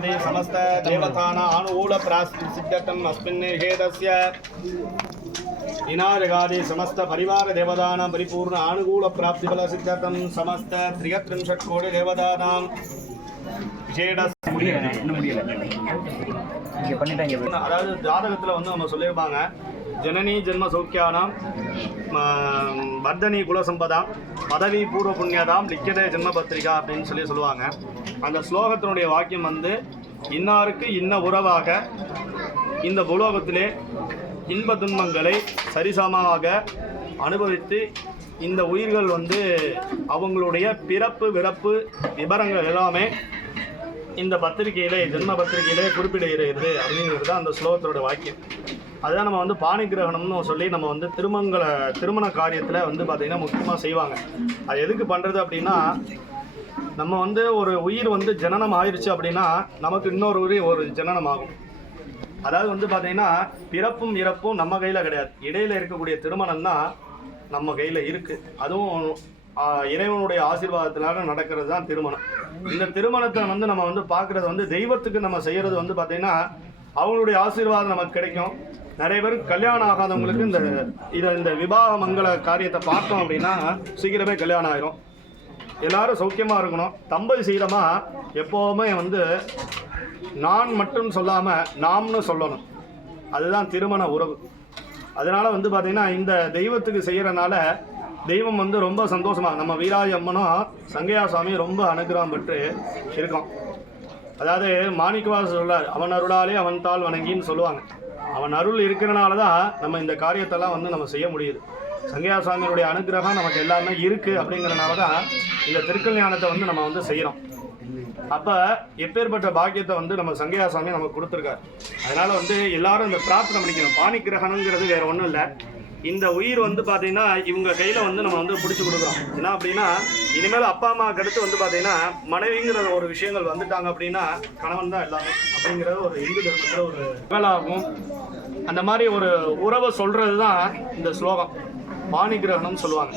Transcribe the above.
भवति समस्त देवतानां अनुकूल प्रासिद्धतम् अस्मिन् हेतस्य इनारगादि समस्त परिवार देवतानां परिपूर्ण अनुकूल प्राप्तिफल सिद्धतम् समस्त 33 कोटि देवतानां அதாவது ஜாதகத்தில் வந்து நம்ம சொல்லியிருப்பாங்க ஜனனி ஜென்ம சௌக்கியானாம் வர்தனி குலசம்பதாம் பதவி பூர்வ புண்ணியதாம் லிக்கியதே ஜென்ம பத்திரிகா அப்படின்னு சொல்லுவாங்க. அந்த ஸ்லோகத்தினுடைய வாக்கியம் வந்து இன்னாருக்கு இன்ன உறவாக இந்த பூலோகத்திலே இன்ப துன்பங்களை சரிசமமாக அனுபவித்து இந்த உயிர்கள் வந்து அவங்களுடைய பிறப்பு விறப்பு விவரங்கள் எல்லாமே இந்த பத்திரிகையிலே ஜென்ம பத்திரிகையிலே குறிப்பிடுகிறது அப்படிங்கிறது தான் அந்த ஸ்லோகத்தோட வாக்கியம். அதுதான் நம்ம வந்து பாணி கிரகணம்னு சொல்லி நம்ம வந்து திருமண காரியத்தில் வந்து பார்த்திங்கன்னா முக்கியமாக செய்வாங்க. அது எதுக்கு பண்ணுறது அப்படின்னா, நம்ம வந்து ஒரு உயிர் வந்து ஜனனம் ஆயிடுச்சு அப்படின்னா நமக்கு இன்னொரு உயிர் ஒரு ஜனனம் ஆகும். அதாவது வந்து பார்த்திங்கன்னா பிறப்பும் இறப்பும் நம்ம கையில் கிடையாது, இடையில் இருக்கக்கூடிய திருமணம் தான் நம்ம கையில் இருக்குது. அதுவும் இறைவனுடைய ஆசீர்வாதத்தினால நடக்கிறது தான் திருமணம். இந்த திருமணத்தை வந்து நம்ம வந்து பார்க்குறது வந்து தெய்வத்துக்கு நம்ம செய்கிறது வந்து பார்த்திங்கன்னா அவங்களுடைய ஆசீர்வாதம் நமக்கு கிடைக்கும். நிறைய பேர் கல்யாணம் ஆகாதவங்களுக்கு இந்த விவாக மங்கள காரியத்தை பார்த்தோம் அப்படின்னா சீக்கிரமே கல்யாணம் ஆயிரும். எல்லாரும் சௌக்கியமாக இருக்கணும். தம்பதி சீதமாக எப்போவுமே வந்து நான் மட்டும் சொல்லாமல் நாம்னு சொல்லணும். அதுதான் திருமண உறவு. அதனால் வந்து பார்த்திங்கன்னா இந்த தெய்வத்துக்கு செய்கிறனால தெய்வம் வந்து ரொம்ப சந்தோஷமாக, நம்ம வீராய அம்மனும் சங்கையா சுவாமி ரொம்ப அனுகிரகம் பெற்று இருக்கோம். அதாவது மாணிக்கவாசர் சொல்லார், அவன் அருளாலே அவன் தாள் வணங்கின்னு சொல்லுவாங்க. அவன் அருள் இருக்கிறனால தான் நம்ம இந்த காரியத்தெல்லாம் வந்து நம்ம செய்ய முடியுது. சங்கையா சுவாமியுடைய அனுகிரகம் நமக்கு எல்லாமே இருக்குது. அப்படிங்கிறனால தான் இந்த திருக்கல்யாணத்தை வந்து நம்ம வந்து செய்கிறோம். அப்போ எப்பேற்பட்ட பாக்கியத்தை வந்து நம்ம சங்கையா சுவாமி நமக்கு கொடுத்துருக்காரு. அதனால் வந்து எல்லாரும் இந்த பிரார்த்தனை பண்ணிக்கணும். பாணி கிரகணங்கிறது வேறு ஒன்றும் இல்லை. இந்த உயிர் வந்து பார்த்திங்கன்னா இவங்க கையில் வந்து நம்ம வந்து பிடிச்சி கொடுக்குறோம். என்ன அப்படின்னா, இனிமேல் அப்பா அம்மாவுக்கு அடுத்து வந்து பார்த்திங்கன்னா மனைவிங்கிற ஒரு விஷயங்கள் வந்துட்டாங்க அப்படின்னா கணவன் தான் எல்லாமே அப்படிங்கிறது ஒரு இந்து தர்மத்தில் ஒரு புகழாகும். அந்த மாதிரி ஒரு உறவை சொல்கிறது தான் இந்த ஸ்லோகம் பாணி கிரகணம்னு சொல்லுவாங்க.